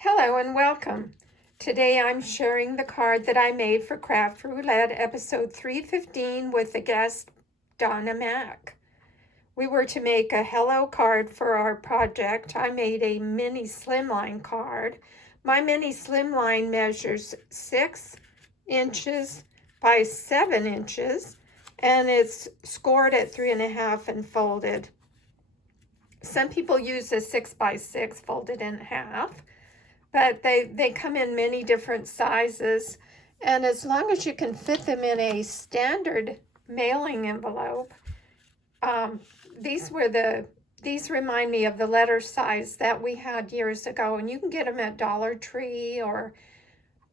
Hello and welcome. Today I'm sharing the card that I made for Craft Roulette episode 315 with the guest Donna Mack. We were to make a hello card for our project. I made a mini slimline card. My mini slimline measures 6 inches by 7 inches and it's scored at 3.5 and folded. Some people use a 6x6 folded in half. But they come in many different sizes, and as long as you can fit them in a standard mailing envelope, these remind me of the letter size that we had years ago, and you can get them at Dollar Tree or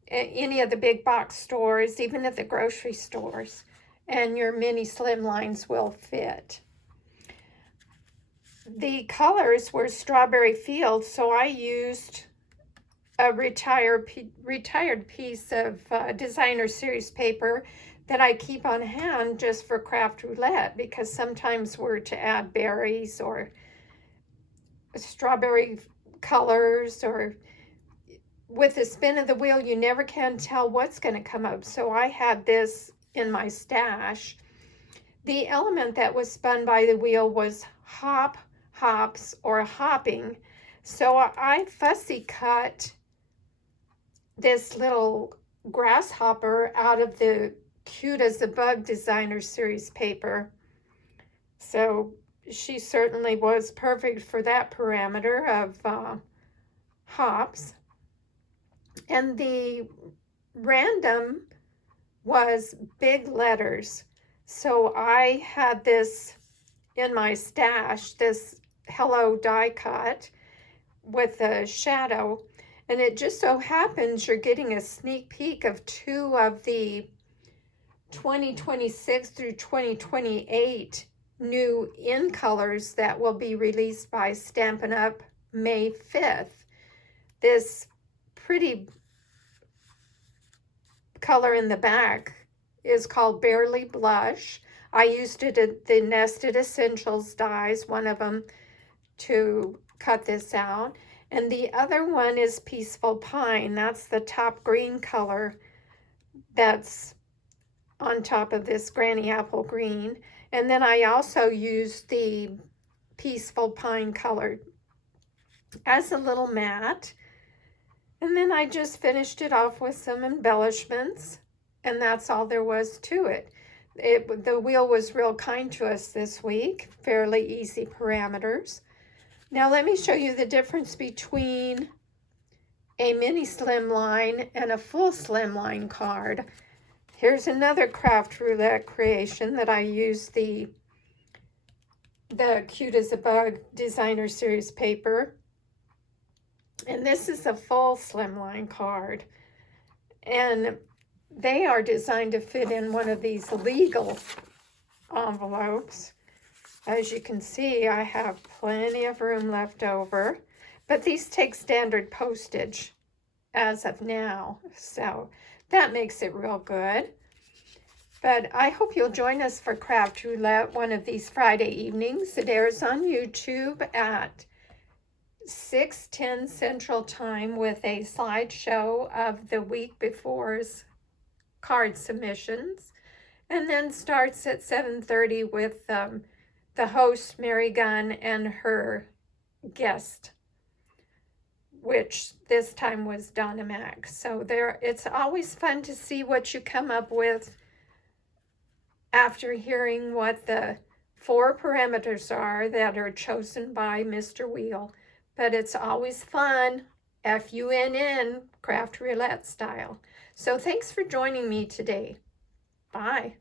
any of the big box stores, even at the grocery stores, and your mini slimlines will fit. The colors were Strawberry Fields, so I used a retired piece of designer series paper that I keep on hand just for Craft Roulette, because sometimes we're to add berries or strawberry colors, or with the spin of the wheel you never can tell what's going to come up. So I had this in my stash. The element that was spun by the wheel was hop, hops, or hopping. So I fussy cut this little grasshopper out of the Cute as a Bug designer series paper. So she certainly was perfect for that parameter of hops. And the random was big letters. So I had this in my stash, this Hello die cut with a shadow. And it just so happens you're getting a sneak peek of 2 of the 2026 through 2028 new in colors that will be released by Stampin' Up! May 5th. This pretty color in the back is called Barely Blush. I used it at the Nested Essentials dies, one of them, to cut this out. And the other one is Peaceful Pine. That's the top green color that's on top of this Granny Apple Green. And then I also used the Peaceful Pine color as a little mat. And then I just finished it off with some embellishments. And that's all there was to it. The wheel was real kind to us this week. Fairly easy parameters. Now let me show you the difference between a mini slimline and a full slimline card. Here's another Craft Roulette creation that I used the Cute as a Bug designer series paper. And this is a full slimline card. And they are designed to fit in one of these legal envelopes. As you can see, I have plenty of room left over, but these take standard postage as of now, so that makes it real good. But I hope you'll join us for Craft Roulette one of these Friday evenings. It airs on YouTube at 6:10 Central Time with a slideshow of the week before's card submissions, and then starts at 7:30 with the host, Mary Gunn, and her guest, which this time was Donna Mack. So it's always fun to see what you come up with after hearing what the 4 parameters are that are chosen by Mr. Wheel. But it's always fun, FUNN, Craft Roulette style. So thanks for joining me today. Bye.